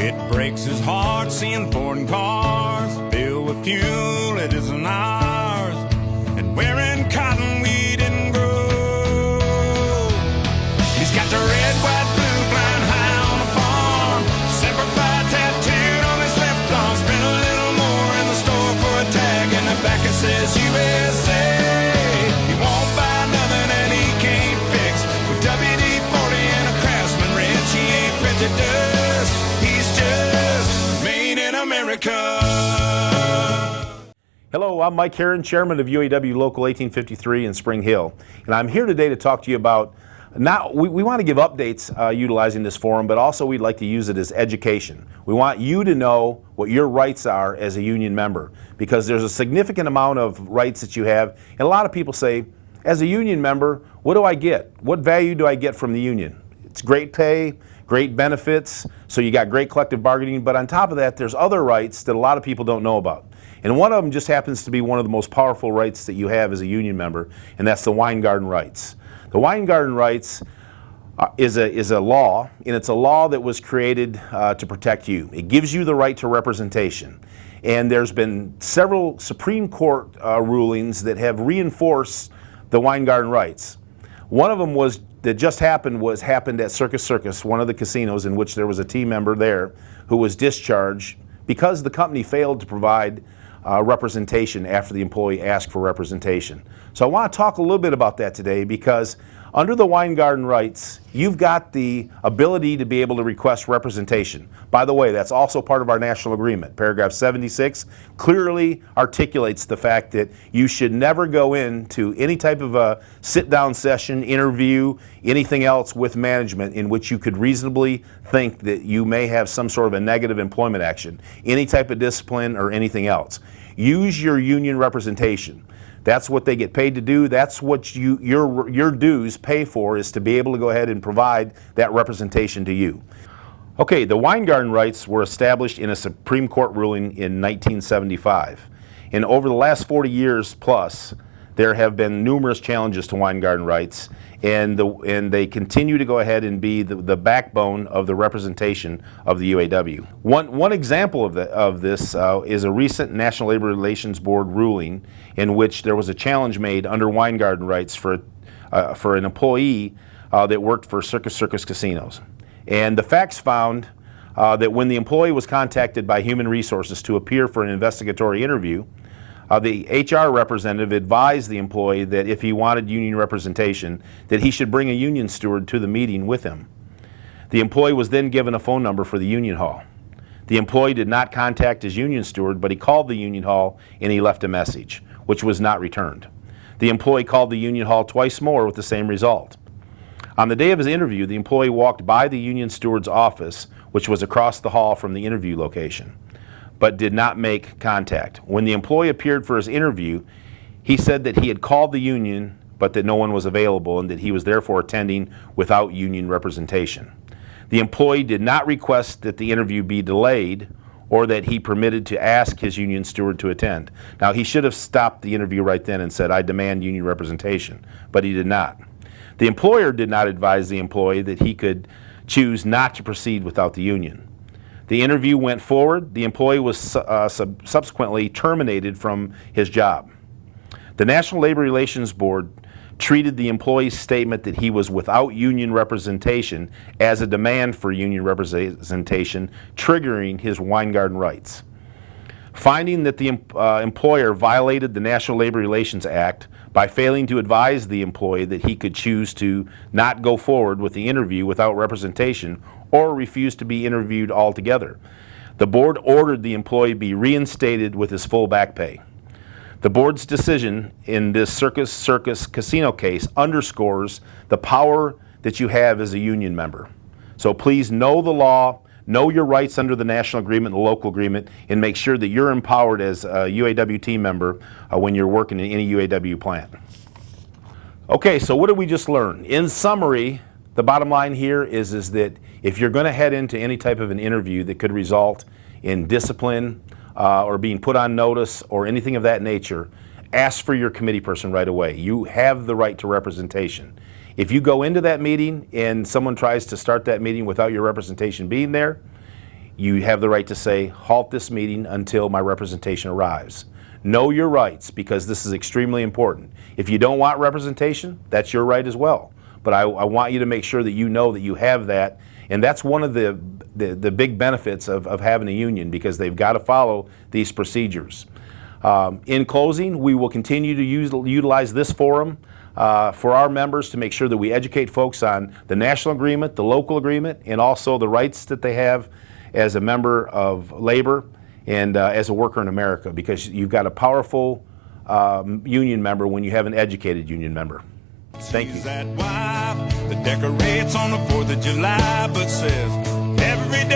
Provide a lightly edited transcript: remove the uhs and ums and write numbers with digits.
It breaks his heart seeing foreign cars filled with fuel that isn't ours, and wearing cotton we didn't grow. He's got the red, white, blue flying high on the farm, Semper Fi tattooed on his left arm. Spent a little more in the store for a tag, and the back it says USA. He won't buy nothing that he can't fix. With WD-40 and a Craftsman wrench, he ain't prejudiced. He's just made in America. Hello, I'm Mike Herron, Chairman of UAW Local 1853 in Spring Hill, and I'm here today to talk to you about, we want to give updates utilizing this forum, but also we'd like to use it as education. We want you to know what your rights are as a union member, because there's a significant amount of rights that you have, and a lot of people say, as a union member, what do I get? What value do I get from the union? It's great pay, great benefits, so you got great collective bargaining, but on top of that, there's other rights that a lot of people don't know about. And one of them just happens to be one of the most powerful rights that you have as a union member, and that's the Weingarten Rights. The Weingarten Rights is a law, and it's a law that was created to protect you. It gives you the right to representation. And there's been several Supreme Court rulings that have reinforced the Weingarten Rights. One of them that just happened at Circus Circus, one of the casinos in which there was a team member there who was discharged because the company failed to provide representation after the employee asked for representation. So I want to talk a little bit about that today, because under the Weingarten Rights, you've got the ability to be able to request representation. By the way, that's also part of our national agreement. Paragraph 76 clearly articulates the fact that you should never go into any type of a sit-down session, interview, anything else with management in which you could reasonably think that you may have some sort of a negative employment action, any type of discipline or anything else. Use your union representation. That's what they get paid to do. That's what your dues pay for, is to be able to go ahead and provide that representation to you. Okay, the Weingarten Rights were established in a Supreme Court ruling in 1975. And over the last 40 years plus, there have been numerous challenges to Weingarten Rights, and they continue to go ahead and be the backbone of the representation of the UAW. One example of this is a recent National Labor Relations Board ruling in which there was a challenge made under Weingarten Rights for an employee that worked for Circus Circus casinos. And the facts found that when the employee was contacted by Human Resources to appear for an investigatory interview, the HR representative advised the employee that if he wanted union representation, that he should bring a union steward to the meeting with him. The employee was then given a phone number for the union hall. The employee did not contact his union steward, but he called the union hall and he left a message, which was not returned. The employee called the union hall twice more with the same result. On the day of his interview, the employee walked by the union steward's office, which was across the hall from the interview location, but did not make contact. When the employee appeared for his interview, he said that he had called the union, but that no one was available, and that he was therefore attending without union representation. The employee did not request that the interview be delayed or that he permitted to ask his union steward to attend. Now, he should have stopped the interview right then and said, "I demand union representation," but he did not. The employer did not advise the employee that he could choose not to proceed without the union. The interview went forward. The employee was subsequently terminated from his job. The National Labor Relations Board treated the employee's statement that he was without union representation as a demand for union representation, triggering his Weingarten Rights. Finding that the employer violated the National Labor Relations Act by failing to advise the employee that he could choose to not go forward with the interview without representation or refuse to be interviewed altogether, the board ordered the employee be reinstated with his full back pay. The board's decision in this Circus Circus casino case underscores the power that you have as a union member. So please know the law, know your rights under the national agreement and the local agreement, and make sure that you're empowered as a UAW team member when you're working in any UAW plant. Okay, so what did we just learn? In summary, the bottom line here is that if you're going to head into any type of an interview that could result in discipline or being put on notice or anything of that nature, ask for your committee person right away. You have the right to representation. If you go into that meeting and someone tries to start that meeting without your representation being there, you have the right to say, halt this meeting until my representation arrives. Know your rights, because this is extremely important. If you don't want representation, that's your right as well. But I want you to make sure that you know that you have that, and that's one of the big benefits of having a union, because they've got to follow these procedures. In closing, we will continue to utilize this forum for our members to make sure that we educate folks on the national agreement, the local agreement, and also the rights that they have as a member of labor and as a worker in America, because you've got a powerful union member when you have an educated union member. Thank you. That wife that decorates on the 4th of July, but says every